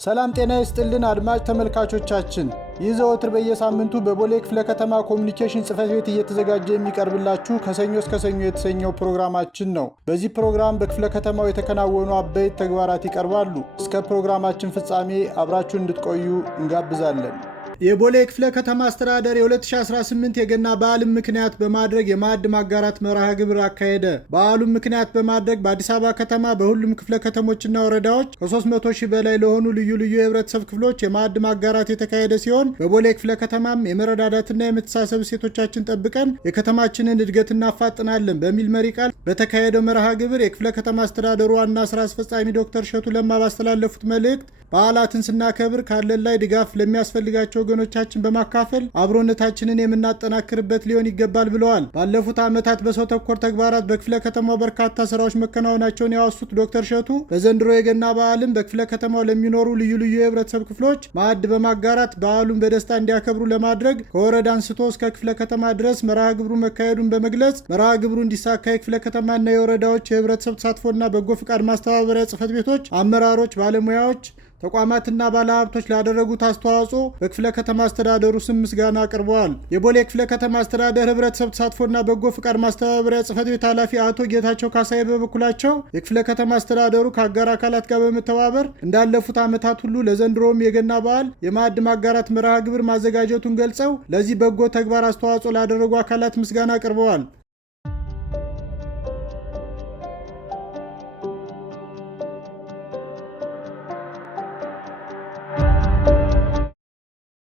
ሰላም ጤና ይስጥልን አድማጭ ተመልካቾቻችን፣ ይህ ዘወትር በየሳምንቱ በቦሌ ክፍለ ከተማ ኮሙኒኬሽን ጽሕፈት ቤት እየተዘጋጀ የሚቀርብላችሁ ከሰኞ እስከ ሰኞ የተሰኘው ፕሮግራማችን ነው። በዚህ ፕሮግራም በክፍለ ከተማው የተከናወኑ አበይት ተግባራት ይቀርባሉ። እስከ ፕሮግራማችን ፍጻሜ አብራችሁ እንድትቆዩ እንጋብዛለን። የቦሌ ክፍለ ከተማ አስተዳደር የ2018 የገና በዓልን ምክንያት በማድረግ የማዕድ ማጋራት መርሃ ግብር አካሄደ። በዓሉን ምክንያት በማድረግ በአዲስ አበባ ከተማ በሁሉም ክፍለ ከተሞችና ወረዳዎች ከ300 ሺህ በላይ ለሆኑ ልዩ ልዩ የህብረተሰብ ክፍሎች የማዕድ ማጋራት የተካሄደ ሲሆን በቦሌ ክፍለ ከተማም የመረዳዳትና የመተሳሰብ እሴቶቻችን ጠብቀን የከተማችንን እድገት እናፋጥናለን በሚል መሪ ቃል በተካሄደው መርሃ ግብር የክፍለ ከተማ አስተዳደሩ ዋና ስራ አስፈጻሚ ዶክተር እሸቱ ለማ ባስተላለፉት መልእክት በዓላትን ስናከብር ካለን ላይ ድጋፍ ለሚያስፈልጋቸው ወገኖቻችን በማካፈል አብሮነታችንን የምናጠናክርበት ሊሆን ይገባል ብለዋል። ባለፉት ዓመታት በሰው ተኮር ተግባራት በክፍለ ከተማው በርካታ ስራዎች መከናወናቸውን ያወሱት ዶክተር እሸቱ በዘንድሮ የገና በዓልም በክፍለ ከተማው ለሚኖሩ ልዩ ልዩ የህብረተሰብ ክፍሎች ማዕድ በማጋራት በዓሉን በደስታ እንዲያከብሩ ለማድረግ ከወረዳ አንስቶ እስከ ክፍለ ከተማ ድረስ መርሃ ግብሩ መካሄዱን በመግለጽ መርሃ ግብሩ እንዲሳካ የክፍለ ከተማና የወረዳዎች የህብረተሰብ ተሳትፎና በጎ ፍቃድ ማስተባበሪያ ጽሕፈት ቤቶች አመራሮች፣ ባለሙያዎች ተቋማትና ባለሀብቶች ላደረጉት አስተዋጽኦ በክፍለ ከተማ አስተዳደሩ ስም ምስጋና አቅርበዋል። የቦሌ ክፍለ ከተማ አስተዳደር ህብረተሰብ ተሳትፎና በጎ ፍቃድ ማስተባበሪያ ጽሕፈት ቤት ኃላፊ አቶ ጌታቸው ካሳዬ በበኩላቸው የክፍለ ከተማ አስተዳደሩ ከአጋር አካላት ጋር በመተባበር እንዳለፉት ዓመታት ሁሉ ለዘንድሮም የገና በዓል የማዕድ ማጋራት መርሃ ግብር ማዘጋጀቱን ገልጸው ለዚህ በጎ ተግባር አስተዋጽኦ ላደረጉ አካላት ምስጋና አቅርበዋል።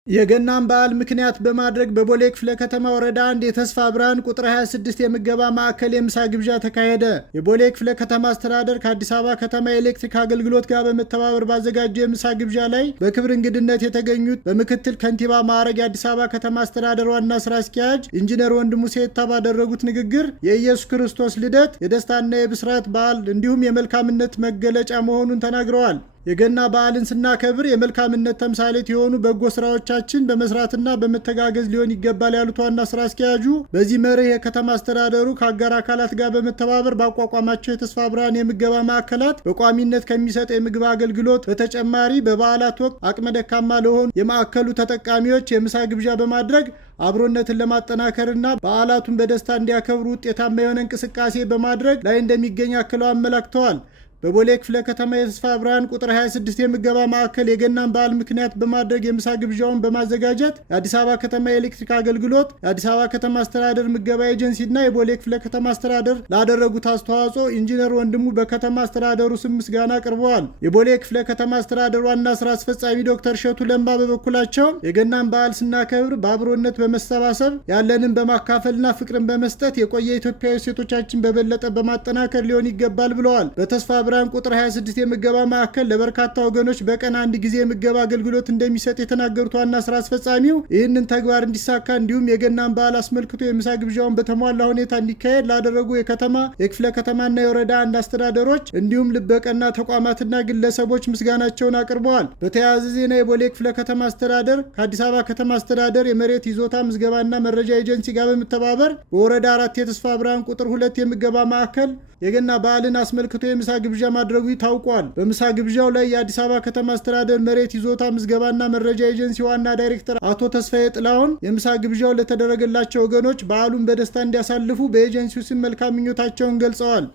የገናን በዓል ምክንያት በማድረግ በቦሌ ክፍለ ከተማ ወረዳ 1 የተስፋ ብርሃን ቁጥር 26 የምገባ ማዕከል የምሳ ግብዣ ተካሄደ። የቦሌ ክፍለ ከተማ አስተዳደር ከአዲስ አበባ ከተማ የኤሌክትሪክ አገልግሎት ጋር በመተባበር ባዘጋጀው የምሳ ግብዣ ላይ በክብር እንግድነት የተገኙት በምክትል ከንቲባ ማዕረግ የአዲስ አበባ ከተማ አስተዳደር ዋና ስራ አስኪያጅ ኢንጂነር ወንድሙ ሴታ ባደረጉት ንግግር የኢየሱስ ክርስቶስ ልደት የደስታና የብስራት በዓል እንዲሁም የመልካምነት መገለጫ መሆኑን ተናግረዋል። የገና በዓልን ስናከብር የመልካምነት ተምሳሌት የሆኑ በጎ ስራዎቻችን በመስራትና በመተጋገዝ ሊሆን ይገባል ያሉት ዋና ስራ አስኪያጁ በዚህ መርህ የከተማ አስተዳደሩ ከአጋር አካላት ጋር በመተባበር ባቋቋማቸው የተስፋ ብርሃን የምገባ ማዕከላት በቋሚነት ከሚሰጥ የምግብ አገልግሎት በተጨማሪ በበዓላት ወቅት አቅመ ደካማ ለሆኑ የማዕከሉ ተጠቃሚዎች የምሳ ግብዣ በማድረግ አብሮነትን ለማጠናከርና በዓላቱን በደስታ እንዲያከብሩ ውጤታማ የሆነ እንቅስቃሴ በማድረግ ላይ እንደሚገኝ አክለው አመላክተዋል። በቦሌ ክፍለ ከተማ የተስፋ ብርሃን ቁጥር 26 የምገባ ማዕከል የገናን በዓል ምክንያት በማድረግ የምሳ ግብዣውን በማዘጋጀት የአዲስ አበባ ከተማ የኤሌክትሪክ አገልግሎት፣ የአዲስ አበባ ከተማ አስተዳደር ምገባ ኤጀንሲና የቦሌ ክፍለ ከተማ አስተዳደር ላደረጉት አስተዋጽኦ ኢንጂነር ወንድሙ በከተማ አስተዳደሩ ስም ምስጋና አቅርበዋል። የቦሌ ክፍለ ከተማ አስተዳደር ዋና ስራ አስፈጻሚ ዶክተር እሸቱ ለማ በበኩላቸው የገናን በዓል ስናከብር በአብሮነት በመሰባሰብ ያለንን በማካፈልና ፍቅርን በመስጠት የቆየ ኢትዮጵያዊ ሴቶቻችን በበለጠ በማጠናከር ሊሆን ይገባል ብለዋል። በተስፋ ብርሃን ቁጥር 26 የምገባ ማዕከል ለበርካታ ወገኖች በቀን አንድ ጊዜ የምገባ አገልግሎት እንደሚሰጥ የተናገሩት ዋና ስራ አስፈጻሚው ይህንን ተግባር እንዲሳካ እንዲሁም የገናን በዓል አስመልክቶ የምሳ ግብዣውን በተሟላ ሁኔታ እንዲካሄድ ላደረጉ የከተማ የክፍለ ከተማና የወረዳ አንድ አስተዳደሮች እንዲሁም ልበቀና ተቋማትና ግለሰቦች ምስጋናቸውን አቅርበዋል። በተያያዘ ዜና የቦሌ ክፍለ ከተማ አስተዳደር ከአዲስ አበባ ከተማ አስተዳደር የመሬት ይዞታ ምዝገባና መረጃ ኤጀንሲ ጋር በመተባበር በወረዳ 4 የተስፋ ብርሃን ቁጥር 2 የምገባ ማዕከል የገና በዓልን አስመልክቶ የምሳ ግብዣ ማድረጉ ታውቋል። በምሳ ግብዣው ላይ የአዲስ አበባ ከተማ አስተዳደር መሬት ይዞታ ምዝገባና መረጃ ኤጀንሲ ዋና ዳይሬክተር አቶ ተስፋዬ ጥላሁን የምሳ ግብዣው ለተደረገላቸው ወገኖች በዓሉን በደስታ እንዲያሳልፉ በኤጀንሲው ስም መልካም ምኞታቸውን ገልጸዋል።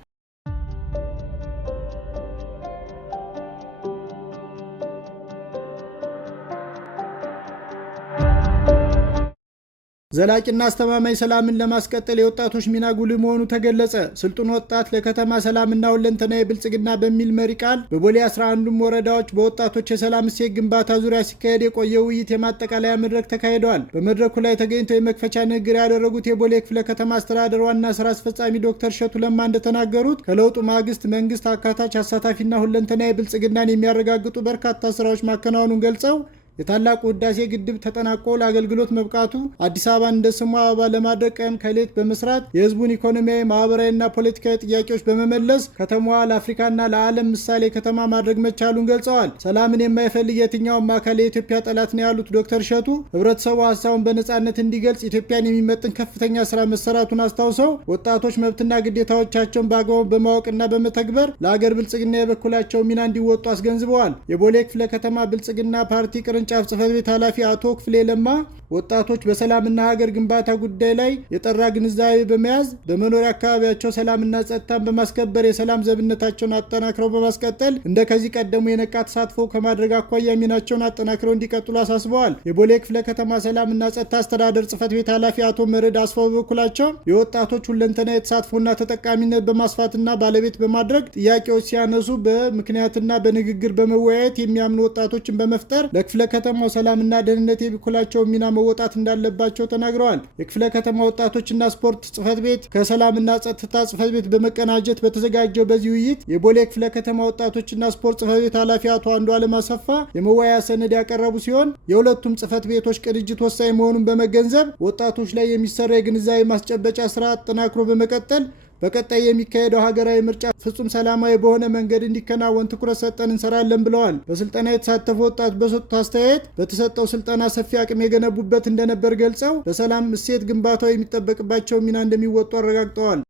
ዘላቂና አስተማማኝ ሰላምን ለማስቀጠል የወጣቶች ሚና ጉልህ መሆኑ ተገለጸ። ስልጡን ወጣት ለከተማ ሰላምና ሁለንተናዊ ብልጽግና በሚል መሪ ቃል በቦሌ 11ዱም ወረዳዎች በወጣቶች የሰላም እሴት ግንባታ ዙሪያ ሲካሄድ የቆየ ውይይት የማጠቃለያ መድረክ ተካሂደዋል። በመድረኩ ላይ ተገኝተው የመክፈቻ ንግግር ያደረጉት የቦሌ ክፍለ ከተማ አስተዳደር ዋና ስራ አስፈጻሚ ዶክተር እሸቱ ለማ እንደተናገሩት ከለውጡ ማግስት መንግስት አካታች፣ አሳታፊና ሁለንተናዊ ብልጽግናን የሚያረጋግጡ በርካታ ስራዎች ማከናወኑን ገልጸው የታላቁ ህዳሴ ግድብ ተጠናቆ ለአገልግሎት መብቃቱ አዲስ አበባን እንደ ስሟ አበባ ለማድረግ ቀን ከሌት በመስራት የህዝቡን ኢኮኖሚያዊ፣ ማህበራዊና ፖለቲካዊ ጥያቄዎች በመመለስ ከተማዋ ለአፍሪካና ለዓለም ምሳሌ ከተማ ማድረግ መቻሉን ገልጸዋል። ሰላምን የማይፈልግ የትኛውም አካል የኢትዮጵያ ጠላት ነው ያሉት ዶክተር እሸቱ ህብረተሰቡ ሀሳቡን በነጻነት እንዲገልጽ ኢትዮጵያን የሚመጥን ከፍተኛ ስራ መሰራቱን አስታውሰው ወጣቶች መብትና ግዴታዎቻቸውን በአግባቡ በማወቅና በመተግበር ለሀገር ብልጽግና የበኩላቸው ሚና እንዲወጡ አስገንዝበዋል። የቦሌ ክፍለ ከተማ ብልጽግና ፓርቲ ቅርንጫፍ ጽህፈት ቤት ኃላፊ አቶ ክፍሌ ለማ ወጣቶች በሰላምና ሀገር ግንባታ ጉዳይ ላይ የጠራ ግንዛቤ በመያዝ በመኖሪያ አካባቢያቸው ሰላምና ጸጥታን በማስከበር የሰላም ዘብነታቸውን አጠናክረው በማስቀጠል እንደ ከዚህ ቀደሙ የነቃ ተሳትፎ ከማድረግ አኳያ ሚናቸውን አጠናክረው እንዲቀጥሉ አሳስበዋል። የቦሌ ክፍለ ከተማ ሰላምና ጸጥታ አስተዳደር ጽህፈት ቤት ኃላፊ አቶ መረድ አስፋው በበኩላቸው የወጣቶች ሁለንተና የተሳትፎና ተጠቃሚነት በማስፋትና ባለቤት በማድረግ ጥያቄዎች ሲያነሱ በምክንያትና በንግግር በመወያየት የሚያምኑ ወጣቶችን በመፍጠር ለክፍለ ከተማው ሰላምና ደህንነት የበኩላቸው ሚና መወጣት እንዳለባቸው ተናግረዋል። የክፍለ ከተማ ወጣቶችና ስፖርት ጽህፈት ቤት ከሰላምና ጸጥታ ጽህፈት ቤት በመቀናጀት በተዘጋጀው በዚህ ውይይት የቦሌ ክፍለ ከተማ ወጣቶችና ስፖርት ጽህፈት ቤት ኃላፊ አቶ አንዱዓለም አሰፋ የመወያያ ሰነድ ያቀረቡ ሲሆን የሁለቱም ጽህፈት ቤቶች ቅንጅት ወሳኝ መሆኑን በመገንዘብ ወጣቶች ላይ የሚሰራ የግንዛቤ ማስጨበጫ ስራ አጠናክሮ በመቀጠል በቀጣይ የሚካሄደው ሀገራዊ ምርጫ ፍጹም ሰላማዊ በሆነ መንገድ እንዲከናወን ትኩረት ሰጠን እንሰራለን ብለዋል። በስልጠና የተሳተፉ ወጣት በሰጡት አስተያየት በተሰጠው ስልጠና ሰፊ አቅም የገነቡበት እንደነበር ገልጸው በሰላም እሴት ግንባታው የሚጠበቅባቸው ሚና እንደሚወጡ አረጋግጠዋል።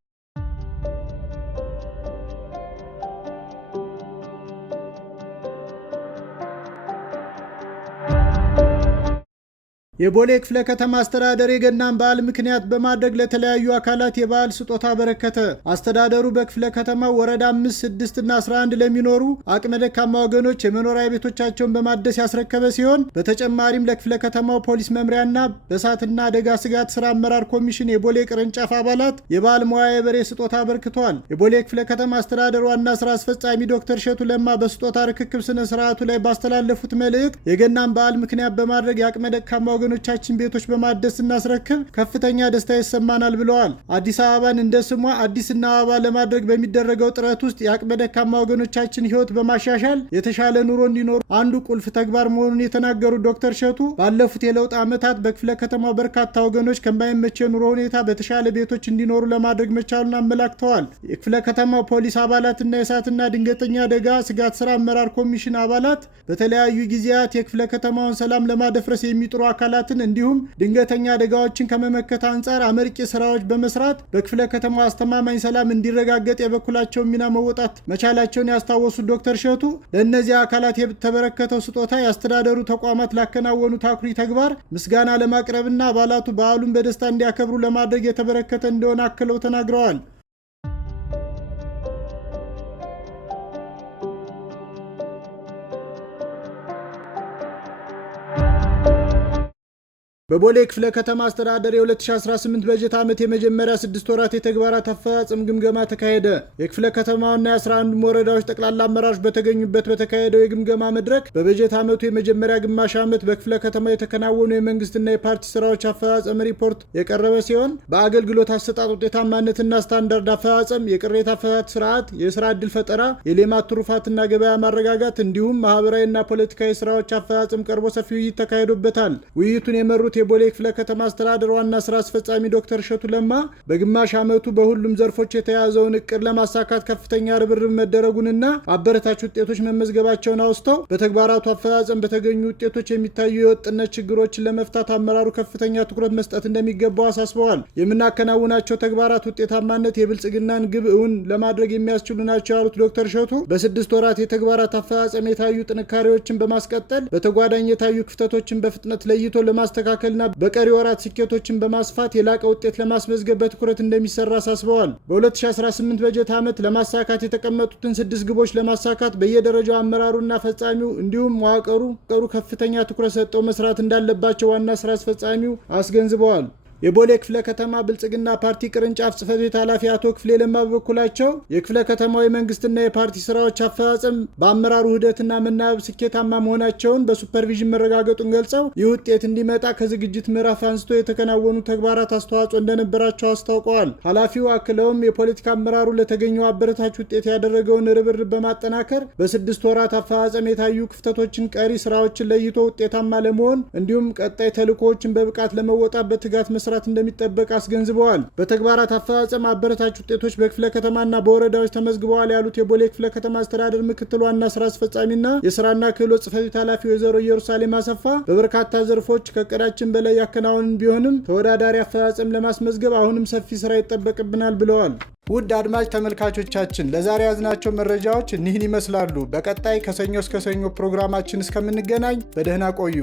የቦሌ ክፍለ ከተማ አስተዳደር የገናን በዓል ምክንያት በማድረግ ለተለያዩ አካላት የበዓል ስጦታ አበረከተ። አስተዳደሩ በክፍለ ከተማው ወረዳ 5፣ 6 እና 11 ለሚኖሩ አቅመ ደካማ ወገኖች የመኖሪያ ቤቶቻቸውን በማደስ ያስረከበ ሲሆን በተጨማሪም ለክፍለ ከተማው ፖሊስ መምሪያና በእሳትና አደጋ ስጋት ስራ አመራር ኮሚሽን የቦሌ ቅርንጫፍ አባላት የበዓል መዋያ በሬ ስጦታ አበርክተዋል። የቦሌ ክፍለ ከተማ አስተዳደር ዋና ስራ አስፈጻሚ ዶክተር እሸቱ ለማ በስጦታ ርክክብ ስነ ስርዓቱ ላይ ባስተላለፉት መልእክት የገናን በዓል ምክንያት በማድረግ የአቅመ ደካማ ወገኖቻችን ቤቶች በማደስ እናስረክብ ከፍተኛ ደስታ ይሰማናል ብለዋል። አዲስ አበባን እንደ ስሟ አዲስና አበባ ለማድረግ በሚደረገው ጥረት ውስጥ የአቅመ ደካማ ወገኖቻችን ህይወት በማሻሻል የተሻለ ኑሮ እንዲኖሩ አንዱ ቁልፍ ተግባር መሆኑን የተናገሩት ዶክተር እሸቱ ባለፉት የለውጥ ዓመታት በክፍለ ከተማው በርካታ ወገኖች ከማይመች የኑሮ ሁኔታ በተሻለ ቤቶች እንዲኖሩ ለማድረግ መቻሉን አመላክተዋል። የክፍለ ከተማው ፖሊስ አባላትና የእሳትና ድንገተኛ አደጋ ስጋት ስራ አመራር ኮሚሽን አባላት በተለያዩ ጊዜያት የክፍለ ከተማውን ሰላም ለማደፍረስ የሚጥሩ አካላት እንዲሁም ድንገተኛ አደጋዎችን ከመመከት አንጻር አመርቂ ስራዎች በመስራት በክፍለ ከተማው አስተማማኝ ሰላም እንዲረጋገጥ የበኩላቸውን ሚና መወጣት መቻላቸውን ያስታወሱት ዶክተር እሸቱ ለእነዚህ አካላት የተበረከተው ስጦታ የአስተዳደሩ ተቋማት ላከናወኑት አኩሪ ተግባር ምስጋና ለማቅረብና አባላቱ በዓሉን በደስታ እንዲያከብሩ ለማድረግ የተበረከተ እንደሆነ አክለው ተናግረዋል። በቦሌ ክፍለ ከተማ አስተዳደር የ2018 በጀት ዓመት የመጀመሪያ 6 ወራት የተግባራት አፈጻጸም ግምገማ ተካሄደ። የክፍለ ከተማውና የ11 ወረዳዎች ጠቅላላ አመራሮች በተገኙበት በተካሄደው የግምገማ መድረክ በበጀት ዓመቱ የመጀመሪያ ግማሽ ዓመት በክፍለ ከተማ የተከናወኑ የመንግስትና የፓርቲ ስራዎች አፈጻጸም ሪፖርት የቀረበ ሲሆን በአገልግሎት አሰጣጥ ውጤታማነትና ስታንዳርድ አፈጻጸም፣ የቅሬታ አፈታት ስርዓት፣ የስራ ዕድል ፈጠራ፣ የሌማት ትሩፋትና ገበያ ማረጋጋት እንዲሁም ማህበራዊና ፖለቲካዊ ስራዎች አፈጻጸም ቀርቦ ሰፊ ውይይት ተካሂዶበታል። ውይይቱን የመሩት የቦሌ ክፍለ ከተማ አስተዳደር ዋና ስራ አስፈጻሚ ዶክተር እሸቱ ለማ በግማሽ ዓመቱ በሁሉም ዘርፎች የተያዘውን እቅድ ለማሳካት ከፍተኛ ርብርብ መደረጉንና አበረታች ውጤቶች መመዝገባቸውን አውስተው በተግባራቱ አፈጻጸም በተገኙ ውጤቶች የሚታዩ የወጥነት ችግሮችን ለመፍታት አመራሩ ከፍተኛ ትኩረት መስጠት እንደሚገባው አሳስበዋል። የምናከናውናቸው ተግባራት ውጤታማነት የብልጽግናን ግብ እውን ለማድረግ የሚያስችሉ ናቸው ያሉት ዶክተር እሸቱ በ6 ወራት የተግባራት አፈጻጸም የታዩ ጥንካሬዎችን በማስቀጠል በተጓዳኝ የታዩ ክፍተቶችን በፍጥነት ለይቶ ለማስተካከል በቀሪ ወራት ስኬቶችን በማስፋት የላቀ ውጤት ለማስመዝገብ በትኩረት እንደሚሰራ አሳስበዋል። በ2018 በጀት ዓመት ለማሳካት የተቀመጡትን 6 ግቦች ለማሳካት በየደረጃው አመራሩና ፈጻሚው እንዲሁም መዋቅሩ ከፍተኛ ትኩረት ሰጥተው መስራት እንዳለባቸው ዋና ስራ አስፈጻሚው አስገንዝበዋል። የቦሌ ክፍለ ከተማ ብልጽግና ፓርቲ ቅርንጫፍ ጽሕፈት ቤት ኃላፊ አቶ ክፍሌ ለማ በበኩላቸው የክፍለ ከተማው የመንግስትና የፓርቲ ስራዎች አፈጻጸም በአመራሩ ሂደትና መናበብ ስኬታማ መሆናቸውን በሱፐርቪዥን መረጋገጡን ገልጸው ይህ ውጤት እንዲመጣ ከዝግጅት ምዕራፍ አንስቶ የተከናወኑ ተግባራት አስተዋጽኦ እንደነበራቸው አስታውቀዋል። ኃላፊው አክለውም የፖለቲካ አመራሩ ለተገኘው አበረታች ውጤት ያደረገውን ርብርብ በማጠናከር በ6 ወራት አፈጻጸም የታዩ ክፍተቶችን፣ ቀሪ ስራዎችን ለይቶ ውጤታማ ለመሆን እንዲሁም ቀጣይ ተልዕኮዎችን በብቃት ለመወጣት በትጋት መስራት እንደሚጠበቅ አስገንዝበዋል። በተግባራት አፈጻጸም አበረታች ውጤቶች በክፍለ ከተማና በወረዳዎች ተመዝግበዋል ያሉት የቦሌ ክፍለ ከተማ አስተዳደር ምክትል ዋና ስራ አስፈጻሚና የስራና ክህሎት ጽሕፈት ቤት ኃላፊ ወይዘሮ ኢየሩሳሌም አሰፋ በበርካታ ዘርፎች ከእቅዳችን በላይ ያከናወንን ቢሆንም ተወዳዳሪ አፈጻጸም ለማስመዝገብ አሁንም ሰፊ ስራ ይጠበቅብናል ብለዋል። ውድ አድማጭ ተመልካቾቻችን ለዛሬ ያዝናቸው መረጃዎች እኒህን ይመስላሉ። በቀጣይ ከሰኞ እስከ ሰኞ ፕሮግራማችን እስከምንገናኝ በደህና ቆዩ።